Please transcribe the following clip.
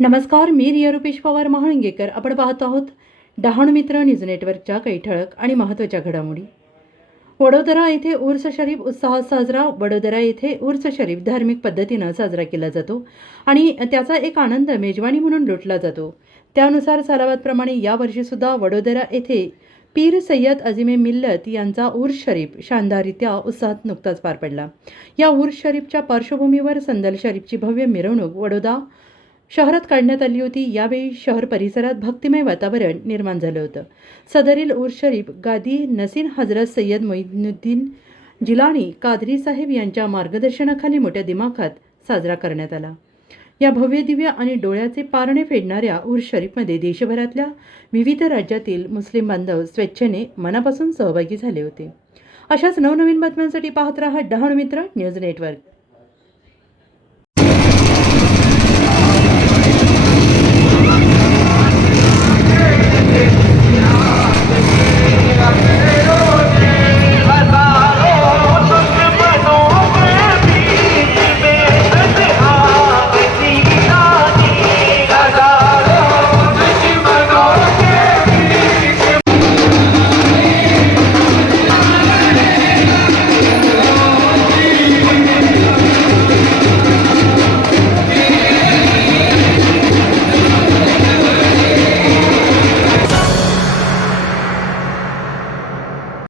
नमस्कार मी रिया रुपेश पवार महाळंगेकर. आपण पाहत आहोत डहाणू मित्र न्यूज नेटवर्कच्या काही ठळक आणि महत्त्वाच्या घडामोडी. वडोदरा येथे उर्स शरीफ उत्साहात साजरा वडोदरा येथे उर्स शरीफ धार्मिक पद्धतीनं साजरा केला जातो आणि त्याचा एक आनंद मेजवानी म्हणून लुटला जातो. त्यानुसार सालाबादप्रमाणे यावर्षीसुद्धा वडोदरा येथे पीर सय्यद अजिमे मिल्लत यांचा उर्स शरीफ शानदाररित्या उत्साहात नुकताच पार पडला. या उर्स शरीफच्या पार्श्वभूमीवर संदल शरीफची भव्य मिरवणूक वडोदा शहरात काढण्यात आली होती. यावेळी शहर परिसरात भक्तिमय वातावरण निर्माण झालं होतं. सदरील उर शरीफ गादी नसीन हजरत सय्यद मोईनुद्दीन जिलानी कादरी साहेब यांच्या मार्गदर्शनाखाली मोठ्या दिमाखात साजरा करण्यात आला. या भव्य दिव्य आणि डोळ्याचे पारणे फेडणाऱ्या उर शरीफमध्ये देशभरातल्या विविध राज्यातील मुस्लिम बांधव स्वेच्छेने मनापासून सहभागी झाले होते. अशाच नवनवीन बातम्यांसाठी पाहत रहा डहाणू मित्र न्यूज नेटवर्क.